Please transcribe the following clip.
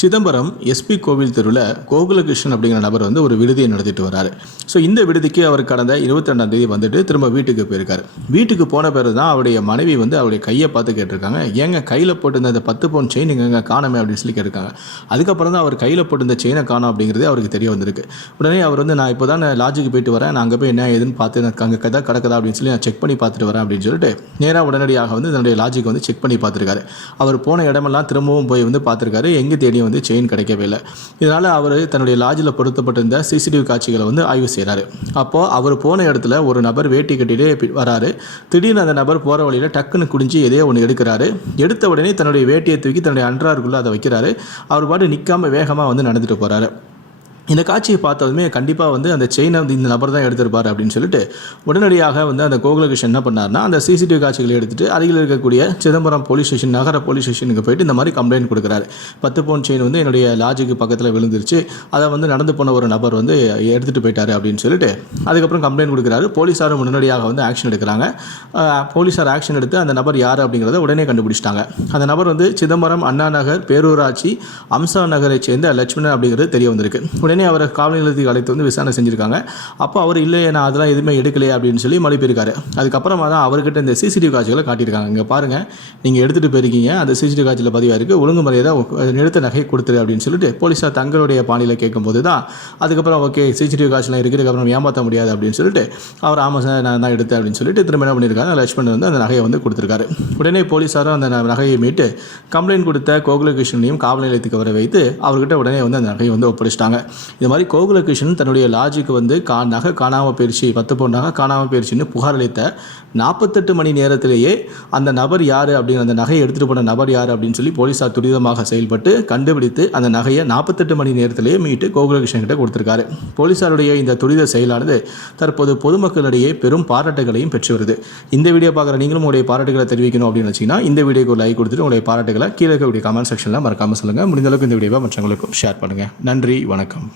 Chidambaram SP கோவில் தெருவில் கோகுலகிருஷ்ணன் அப்படிங்கிற நபர் வந்து ஒரு விடுதியை நடத்திட்டு வராரு. ஸோ இந்த விடுதிக்கு அவர் கடந்த இருபத்தி ரெண்டாம் தேதி வந்துட்டு திரும்ப வீட்டுக்கு போயிருக்காரு. வீட்டுக்கு போன பிறகு தான் அவருடைய மனைவி வந்து அவருடைய கையை பார்த்து கேட்டிருக்காங்க. ஏங்க கையில் போட்டிருந்த அந்த பத்து பவுன் செயின் எங்கே காணமே அப்படின்னு சொல்லி கேட்டிருக்காங்க. அதுக்கப்புறம் தான் அவர் கையில் போட்டிருந்த செயினை காணோம் அப்படிங்கிறது அவருக்கு தெரிய வந்திருக்கு. உடனே அவர் வந்து நான் இப்போ தான் லாட்ஜுக்கு போயிட்டு வரேன். நான் அங்கே போய் என்ன ஏதுன்னு பார்த்து எனக்கு அங்கே கதை கிடக்குதா? அப்படின்னு சொல்லி நான் செக் பண்ணி பார்த்துட்டு வரேன் அப்படின்னு சொல்லிட்டு நேராக உடனடியாக வந்து தன்னுடைய லாட்ஜுக்கு வந்து செக் பண்ணி பார்த்துருக்காரு. அவர் போன இடமெல்லாம் திரும்பவும் போய் வந்து பார்த்துருக்காரு. எங்கே தேடியும் வந்து செயின் கிடைக்கவே இல்லை. இதனால் அவர் தன்னுடைய லாட்ஜில் பொருத்தப்பட்டிருந்த சிசிடிவி காட்சிகளை வந்து ஆய்வு செய்கிறாரு அப்போது அவர் போன இடத்துல ஒரு நபர் வேட்டி கட்டிகிட்டே வராரு. திடீர்னு அந்த நபர் போகிற வழியில் டக்குன்னு குடிஞ்சு எதையோ ஒன்று எடுக்கிறாரு. எடுத்த உடனே தன்னுடைய வேட்டியை தூக்கி தன்னுடைய அன்றாருக்குள்ளே அதை வைக்கிறாரு. அவர் பாட்டு நிற்காம வேகமாக வந்து நடந்துட்டு போகிறாரு இந்த காட்சியை பார்த்ததுமே கண்டிப்பாக வந்து அந்த செயினை வந்து இந்த நபர் தான் எடுத்திருப்பார் அப்படின்னு சொல்லிட்டு உடனடியாக வந்து அந்த கோகுலகிருஷ்ணன் என்ன பண்ணார்னா அந்த சிசிடிவி காட்சிகளை எடுத்துட்டு அருகில் இருக்கக்கூடிய சிதம்பரம் போலீஸ் ஸ்டேஷன் நகர போலீஸ் ஸ்டேஷனுக்கு போயிட்டு இந்த மாதிரி கம்ப்ளைண்ட் கொடுக்குறாரு. பத்து பவுன் செயின் வந்து என்னுடைய லாஜுக்கு பக்கத்தில் விழுந்துருச்சு. அதை வந்து நடந்து போன ஒரு நபர் வந்து எடுத்துகிட்டு போயிட்டாரு அப்படின்னு சொல்லிட்டு அதுக்கப்புறம் கம்ப்ளைண்ட் கொடுக்குறாரு. போலீஸாரும் உடனடியாக வந்து ஆக்ஷன் எடுக்கிறாங்க. போலீஸார் ஆக்ஷன் எடுத்து அந்த நபர் யார் அப்படிங்கிறத உடனே கண்டுபிடிச்சிட்டாங்க. அந்த நபர் வந்து சிதம்பரம் அண்ணா நகர் பேரூராட்சி அம்சா நகரை சேர்ந்த லட்சுமணன் அப்படிங்கிறது தெரிய வந்திருக்கு. உடனே உடனே அவரை காவல் நிலையத்துக்கு அழைத்து வந்து விசாரணை செஞ்சுருக்காங்க. அப்போ அவர் இல்லை நான் அதெல்லாம் எதுவுமே எடுக்கலையே அப்படின்னு சொல்லி மழுப்பியிருக்காரு அதுக்கப்புறமா தான் அவர்கிட்ட இந்த சிசிடிவி காட்சிகளை காட்டியிருக்காங்க. இங்கே பாருங்கள் நீங்கள் எடுத்துகிட்டு போயிருக்கீங்க அந்த சிசிடிவி காட்சியில் பதிவாக இருக்குது ஒழுங்கு முறையாக நிறுத்த நகை கொடுத்துரு அப்படின்னு சொல்லிட்டு போலீஸார் தங்களுடைய பாணியில் கேட்கும்போது தான் அதுக்கப்புறம் ஓகே சிசிடிவி காட்சிலாம் இருக்கிறதுக்கப்புறம் ஏமாற்ற முடியாது அப்படின்னு சொல்லிட்டு அவர் ஆமாம் சார் நான் தான் எடுத்தேன் அப்படின்னு சொல்லிட்டு திரும்ப என்ன பண்ணியிருக்காங்க லட்சுமணன் வந்து அந்த நகையை வந்து கொடுத்துருக்காரு. உடனே போலீஸாரும் அந்த நகையை மீட்டு கம்ப்ளைண்ட் கொடுத்த கோகுலகிருஷ்ணனையும் காவல் நிலையத்துக்கு வர வைத்து அவர்கிட்ட உடனே வந்து அந்த நகையை வந்து ஒப்படைச்சிட்டாங்க. இது மாதிரி கோகுலகிருஷ்ணன் தன்னுடைய லாஜிக்கு வந்து கா நகை காணாமல் போயிடுச்சு பத்து பவுன் நகை காணாமல் போயிடுச்சுன்னு புகார் அளித்த நாற்பத்தெட்டு மணி நேரத்திலேயே அந்த நபர் யார் அப்படிங்கிற அந்த நகையை எடுத்துகிட்டு போன நபர் யார் அப்படின்னு சொல்லி போலீஸார் துரிதமாக செயல்பட்டு கண்டுபிடித்து அந்த நகையை நாற்பத்தெட்டு மணி நேரத்திலேயே மீட்டு கோகுலகிருஷ்ணன் கிட்ட கொடுத்துருக்காரு. போலீஸாருடைய இந்த துரித செயலானது தற்போது பொதுமக்களிடையே பெரும் பாராட்டுகளையும் பெற்று வருது. இந்த வீடியோ பார்க்குற நீங்களும் உங்களுடைய பாராட்டுகளை தெரிவிக்கணும் அப்படின்னு வச்சிங்கன்னா இந்த வீடியோக்கு லைக் கொடுத்துட்டு உங்களுடைய பாராட்டுகளை கீழே இருக்கக்கூடிய கமெண்ட் செக்ஷனில் மறக்காமல் சொல்லுங்கள் முடிந்தளவுக்கு இந்த வீடியோவை மற்றவங்களுக்கும் ஷேர் பண்ணுங்கள் நன்றி வணக்கம்.